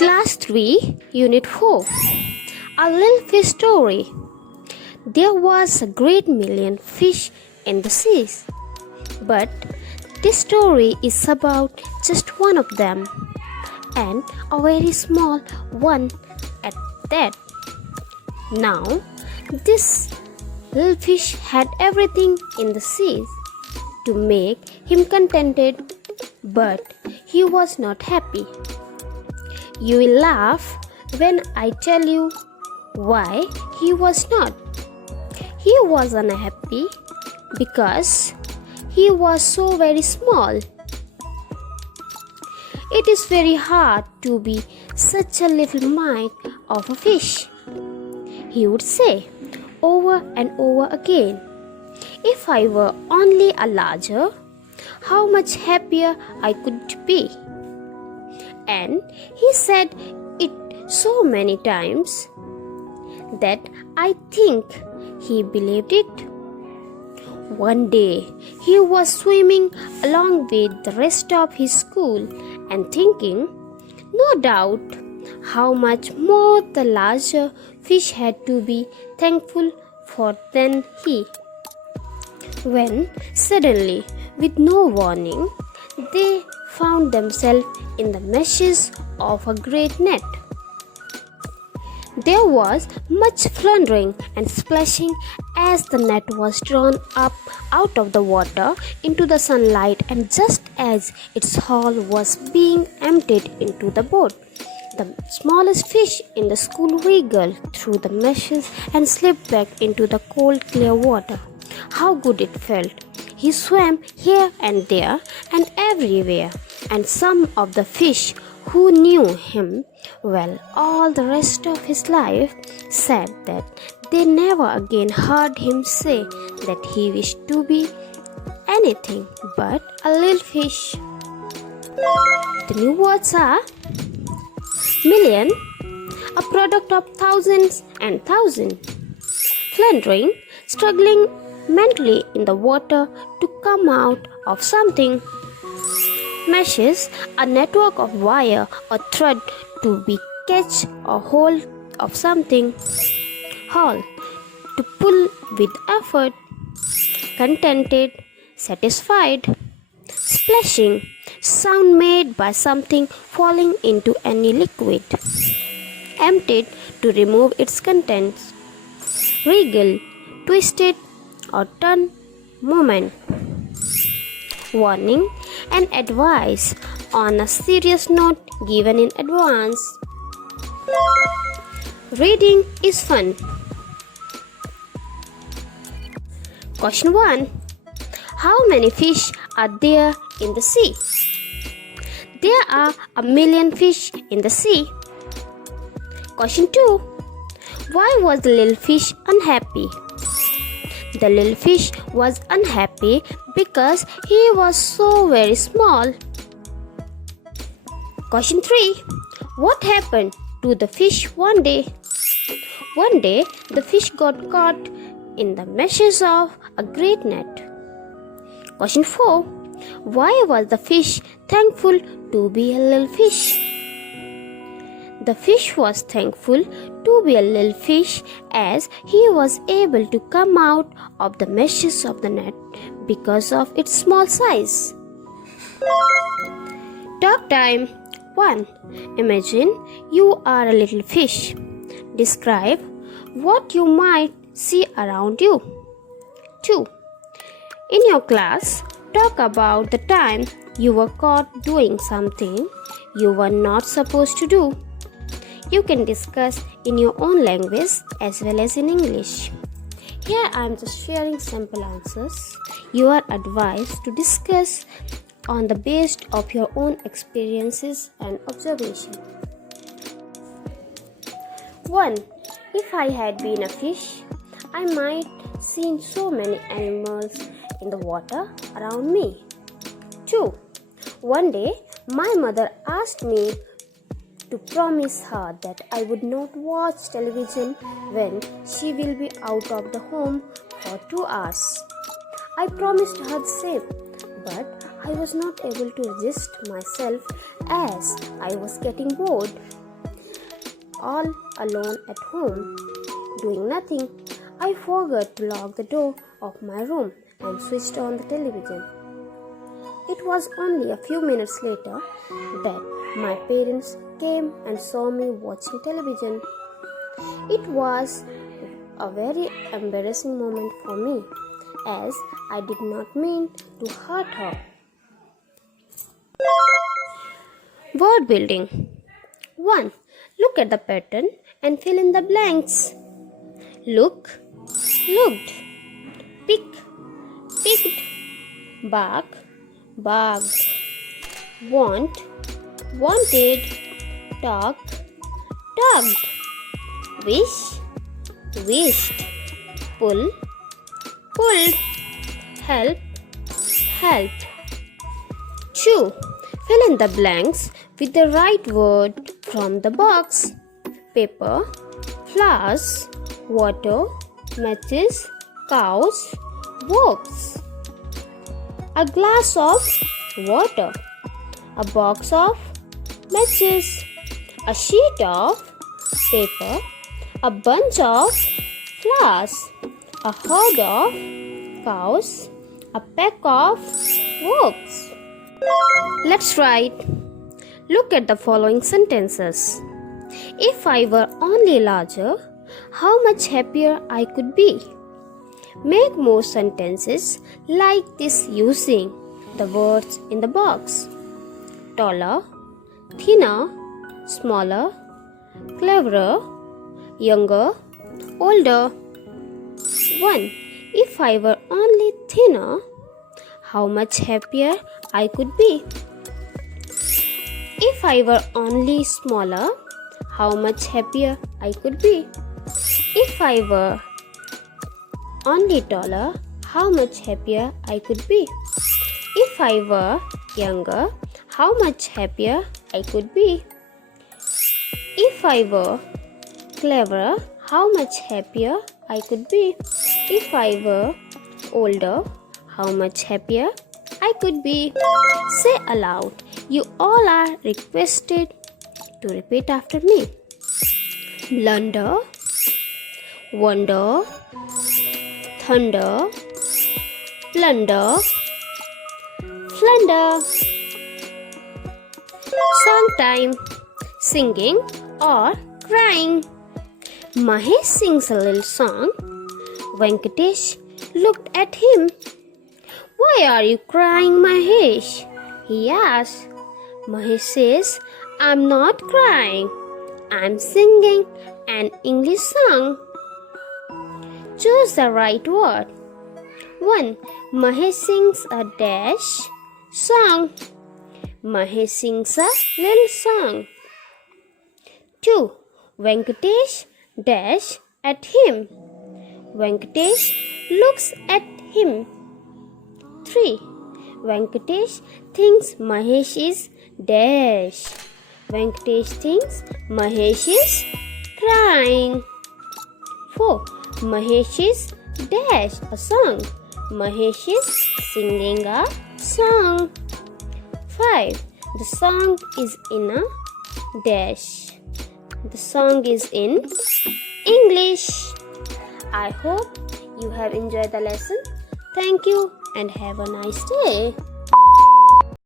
Class 3, Unit 4. A little fish story. There was a great million fish in the seas, but this story is about just one of them, and a very small one at that. Now, this little fish had everything in the seas to make him contented, but he was not happy. You will laugh when I tell you why he was not. He was unhappy because he was so very small. It is very hard to be such a little mite of a fish, he would say over and over again. If I were only a larger, how much happier I could be. And he said it so many times that I think he believed it. One day he was swimming along with the rest of his school and thinking, no doubt, how much more the larger fish had to be thankful for than he. When suddenly, with no warning, they found themselves in the meshes of a great net. There was much floundering and splashing as the net was drawn up out of the water into the sunlight, and just as its hull was being emptied into the boat, the smallest fish in the school wriggled through the meshes and slipped back into the cold, clear water. How good it felt! He swam here and there and everywhere, and some of the fish who knew him well all the rest of his life said that they never again heard him say that he wished to be anything but a little fish. The new words are million, a product of thousands and thousands, floundering, struggling mentally in the water to come out of something, meshes, a network of wire or thread to be catch or hold of something, haul, to pull with effort, contented, satisfied, splashing, sound made by something falling into any liquid, emptied to remove its contents, wriggle, twisted or turn movement, warning and advice on a serious note given in advance. Reading is fun. Question 1. How many fish are there in the sea? There are a million fish in the sea. Question 2. Why was the little fish unhappy? The little fish was unhappy because he was so very small. Question 3. What happened to the fish one day? One day, the fish got caught in the meshes of a great net. Question 4. Why was the fish thankful to be a little fish? The fish was thankful to be a little fish as he was able to come out of the meshes of the net because of its small size. Talk time. 1. Imagine you are a little fish. Describe what you might see around you. 2. In your class, talk about the time you were caught doing something you were not supposed to do. You can discuss in your own language as well as in English. Here I am just sharing sample answers. You are advised to discuss on the basis of your own experiences and observation. 1. If I had been a fish, I might seen so many animals in the water around me. 2. One day, my mother asked me to promise her that I would not watch television when she will be out of the home for 2 hours. I promised her the same, but I was not able to resist myself as I was getting bored. all alone at home, doing nothing. I forgot to lock the door of my room and switched on the television. It was only a few minutes later that my parents came and saw me watching television. It was a very embarrassing moment for me, as I did not mean to hurt her. Word building. 1. Look at the pattern and fill in the blanks. Look, looked. Pick, picked. Bark, barked. Want, wanted. Talk, talked. Wish, wished. Pull, pulled. Help, helped. 2. Fill in the blanks with the right word from the box. Paper, flowers, water, matches, cows, books. A glass of water. A box of matches. A sheet of paper. A bunch of flowers. A herd of cows. A pack of books. Let's write. Look at the following sentences. If I were only larger, how much happier I could be. Make more sentences like this using the words in the box. Taller, thinner, smaller, cleverer, younger, older. 1. If I were only thinner, how much happier I could be. If I were only smaller, how much happier I could be. If I were only taller, how much happier I could be. If I were younger, how much happier I could be. If I were cleverer, how much happier I could be. If I were older, how much happier I could be. Say aloud. You all are requested to repeat after me. Blunder, wonder, thunder, plunder, flunder. Song time. Singing or crying. Mahesh sings a little song. Venkatesh looked at him. Why are you crying, Mahesh? He asked. Mahesh says, I'm not crying. I'm singing an English song. Choose the right word. 1. Mahesh sings a dash song. Mahesh sings a little song. 2. Venkatesh dash at him. Venkatesh looks at him. 3. Venkatesh thinks Mahesh is dash. Venkatesh thinks Mahesh is crying. 4. Mahesh is dash a song. Mahesh is singing a song. 5. The song is in a dash. The song is in English. I hope you have enjoyed the lesson. Thank you and have a nice day.